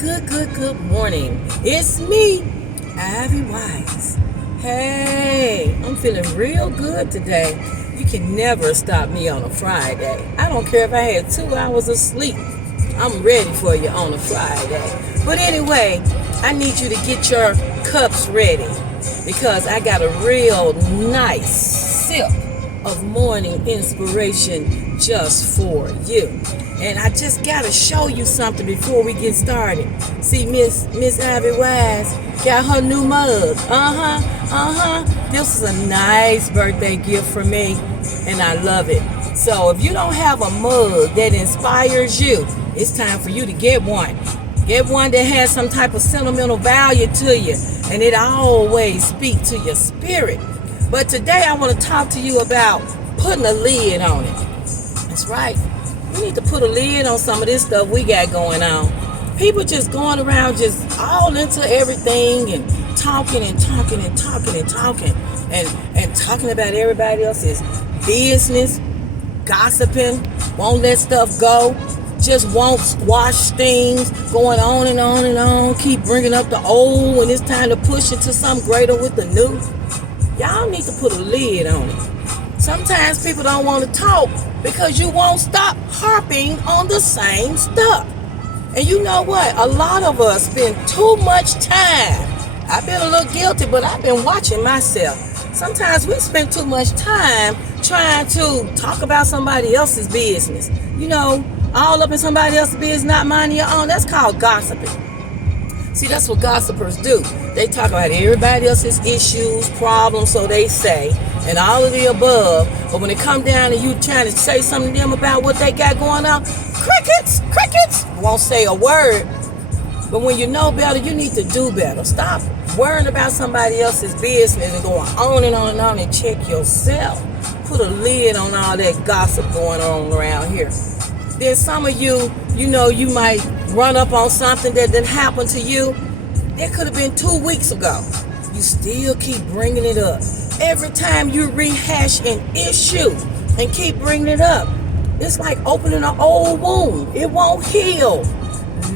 Good morning. It's me, IvyWeiss. Hey, I'm feeling real good today. You can never stop me on a Friday. I don't care if I had 2 hours of sleep. I'm ready for you on a Friday. But anyway, I need you to get your cups ready because I got a real nice sip of morning inspiration just for you. And I just gotta show you something before we get started. See, Miss IvyWeiss got her new mug. This is a nice birthday gift for me, and I love it. So if you don't have a mug that inspires you, it's time for you to get one. Get one that has some type of sentimental value to you, and it always speaks to your spirit. But today I want to talk to you about putting a lid on it. That's right. We need to put a lid on some of this stuff we got going on. People just going around just all into everything and talking and talking about everybody else's business, gossiping, won't let stuff go, just won't squash things, going on and on, keep bringing up the old when it's time to push it to something greater with the new. Y'all need to put a lid on it. Sometimes people don't want to talk because you won't stop harping on the same stuff. And you know what? A lot of us spend too much time. I've been a little guilty, but I've been watching myself. Sometimes we spend too much time trying to talk about somebody else's business. You know, all up in somebody else's business, not minding your own. That's called gossiping. See, that's what gossipers do. They talk about everybody else's issues, problems, so they say, and all of the above. But when it come down to you trying to say something to them about what they got going on, crickets, won't say a word. But when you know better, you need to do better. Stop worrying about somebody else's business and going on and check yourself. Put a lid on all that gossip going on around here. Then some of you, you might run up on something that didn't happen to you. That could have been 2 weeks ago. You still keep bringing it up. Every time you rehash an issue and keep bringing it up, it's like opening an old wound. It won't heal.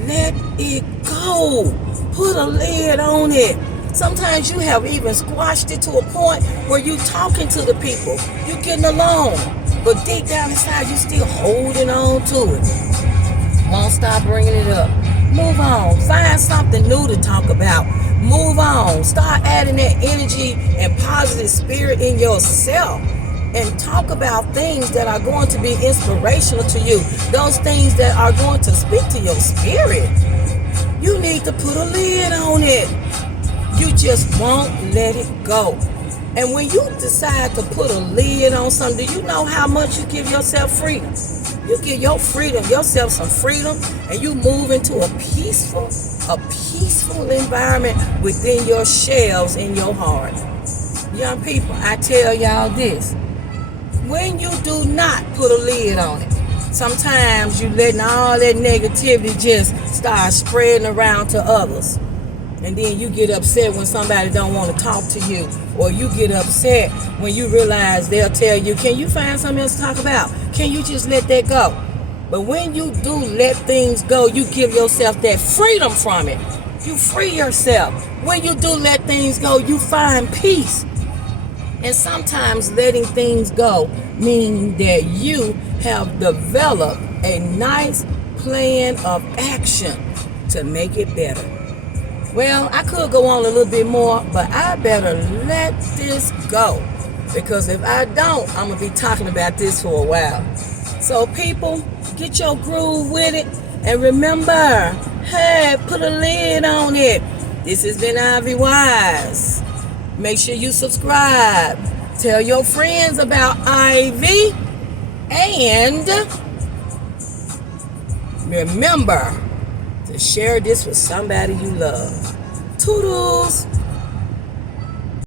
Let it go. Put a lid on it. Sometimes you have even squashed it to a point where you're talking to the people. You're getting along. But deep down inside, you're still holding on to it. Won't stop bringing it up. Move on. Find something new to talk about. Move on. Start adding that energy and positive spirit in yourself. And talk about things that are going to be inspirational to you. Those things that are going to speak to your spirit. You need to put a lid on it. You just won't let it go. And when you decide to put a lid on something, do you know how much you give yourself freedom? You give yourself some freedom, and you move into a peaceful environment within your shells in your heart. Young people, I tell y'all this. When you do not put a lid on it, sometimes you letting all that negativity just start spreading around to others. And then you get upset when somebody don't want to talk to you. Or you get upset when you realize they'll tell you, can you find something else to talk about? Can you just let that go? But when you do let things go, you give yourself that freedom from it. You free yourself. When you do let things go, you find peace. And sometimes letting things go means that you have developed a nice plan of action to make it better. Well, I could go on a little bit more, but I better let this go. Because if I don't, I'm going to be talking about this for a while. So people, get your groove with it. And remember, hey, put a lid on it. This has been IvyWeiss. Make sure you subscribe. Tell your friends about Ivy. And remember to share this with somebody you love. Toodles!